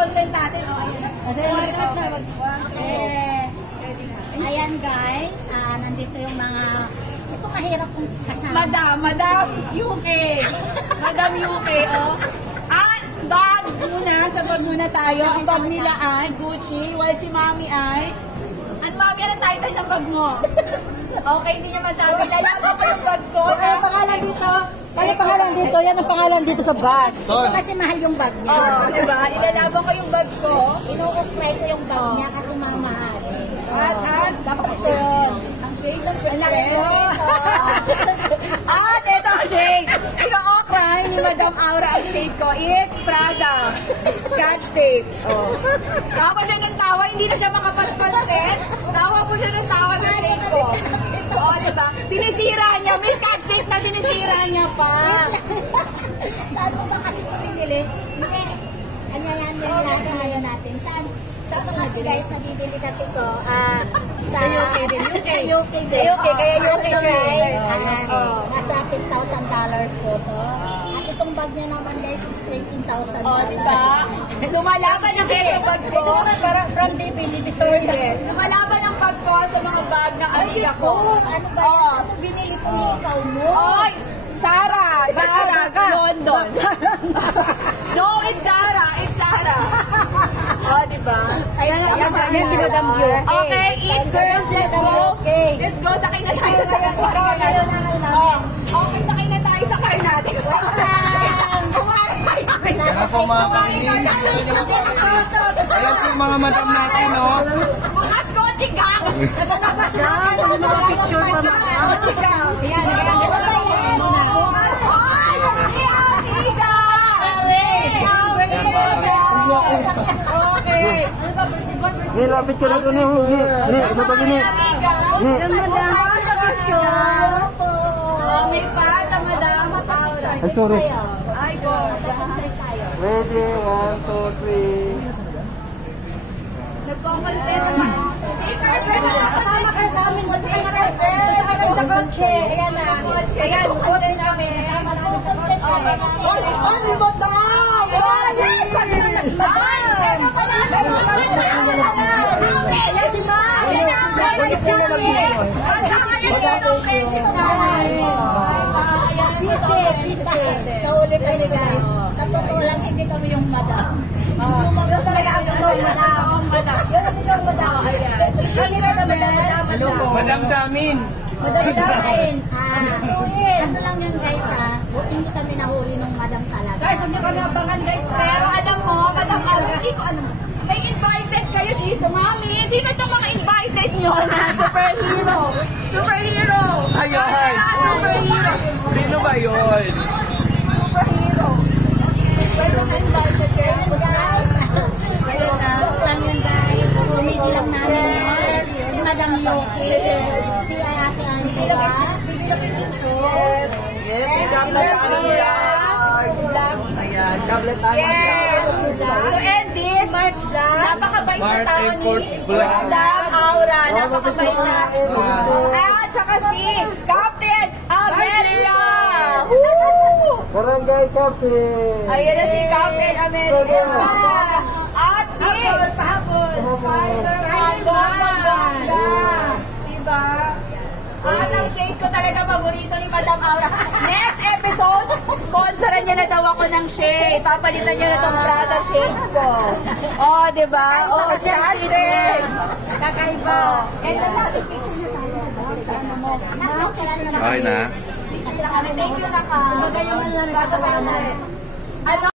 content natin. Ayan guys, nandito yung mga, ito mahirap kong kasama. Madam UK. Madam UK, oh. Bag muna, sa bag muna tayo. Ang bag nila ay Gucci, while si Mami ay... At Mami, ano title ng bag mo? Okay, hindi niya masabi. Lalaman ko yung bag ko. Ano ang pangalan dito? Ano pangalan dito? Yan ang pangalan dito sa bus. Ito kasi mahal yung bag niya. Oo, diba? Ilalaban ko yung bag ko. Inu-offline ko yung bag niya kasi mahal. At dapat ito. Ang shade ng president. At ito ang shade. Ino-okran ni Madam Aura ang shade ko. It's Prada. Scotch tape. Tawa siya ng tawa. Hindi na siya makapagpansin. Tawa po siya ng tawa ng shade ko. Oo, diba? Sinisira niya. May scotch tape na sinisira niya pa. Saan mo ba kasi pumili? Ano yan ngayon natin? Saan mo kasi guys nabibili kasi ito? Sa UK din. Sa UK din. Kaya UK guys. Nasa $10,000 po ito. At itong bag niya naman guys is $13,000. Diba? Lumalaban ang bag ko. Parang from Resort. Lumalaban ang bag ko sa mga bag ng amiga ko. Ano ba yan? Saan mo binili ko ikaw mo? Oy! Zara! London. No, it's Zara. It's Zara. Oh, diba? Yan si Madam Yu. Okay, eat girls. Let's go. Let's go. Sakay na tayo sa car natin. Okay, sakay na tayo sa car natin. Kaya po mga kainis. Ayan po mga madam natin, no? Mga Scotchy gang! Sa labas natin. Mga picture pa mga Scotchy gang. Ayan, okay. Ni, lapit ka lang ni. Ni, isa pa gini. Ni. May pata, Madam Aura. Ay, sorry. Ay, go. Ready, 1, 2, 3. Nagko-content naman. Kasama ka sa amin. Sa kotse. Ayan na. Ayan, kotse namin. Ano ba ba? Nahuli kami guys. Sa totoo lang, hindi kami yung madam. Lumabas na kami yung madam. Yun ang yung madam. Ayan. Kami na madam. Madam Damin. Madam Damin. Ano lang yun guys ha. Hindi kami nahuli nung madam talaga. Guys, huwag niyo kami abangan guys. Pero alam mo, Madam Aura, hindi ko alam. May invited kayo dito, Mami. Sino itong mga invited nyo na superhero? Superhero. Ayun. Superhero. Sino ba yun? Superhero. Pero invited kayo. Guys, ayun na. Joke lang yun guys. Pumili lang namin yun. Si Madam Loki. Si Ate Angela. Yes, God bless Angela. Ayan, God bless Angela. To end this, napakabait na tao ni Vlog. Madam Aura. Napakabait na. At saka si Captain America. Barangay Captain. Ayan na si Captain America. At si Diba? Ang shade ko talaga paborito ni Madam Aura. Next episode, sponsoran niya na daw ako ng shade. Papalitan niya na itong Prada shades ko. Oh, diba? Oh, shade. Kakaiba. And then natin picture niya tayo. Okay na. Thank you na ka. Bagay yung ano, bago kayo na. Ano?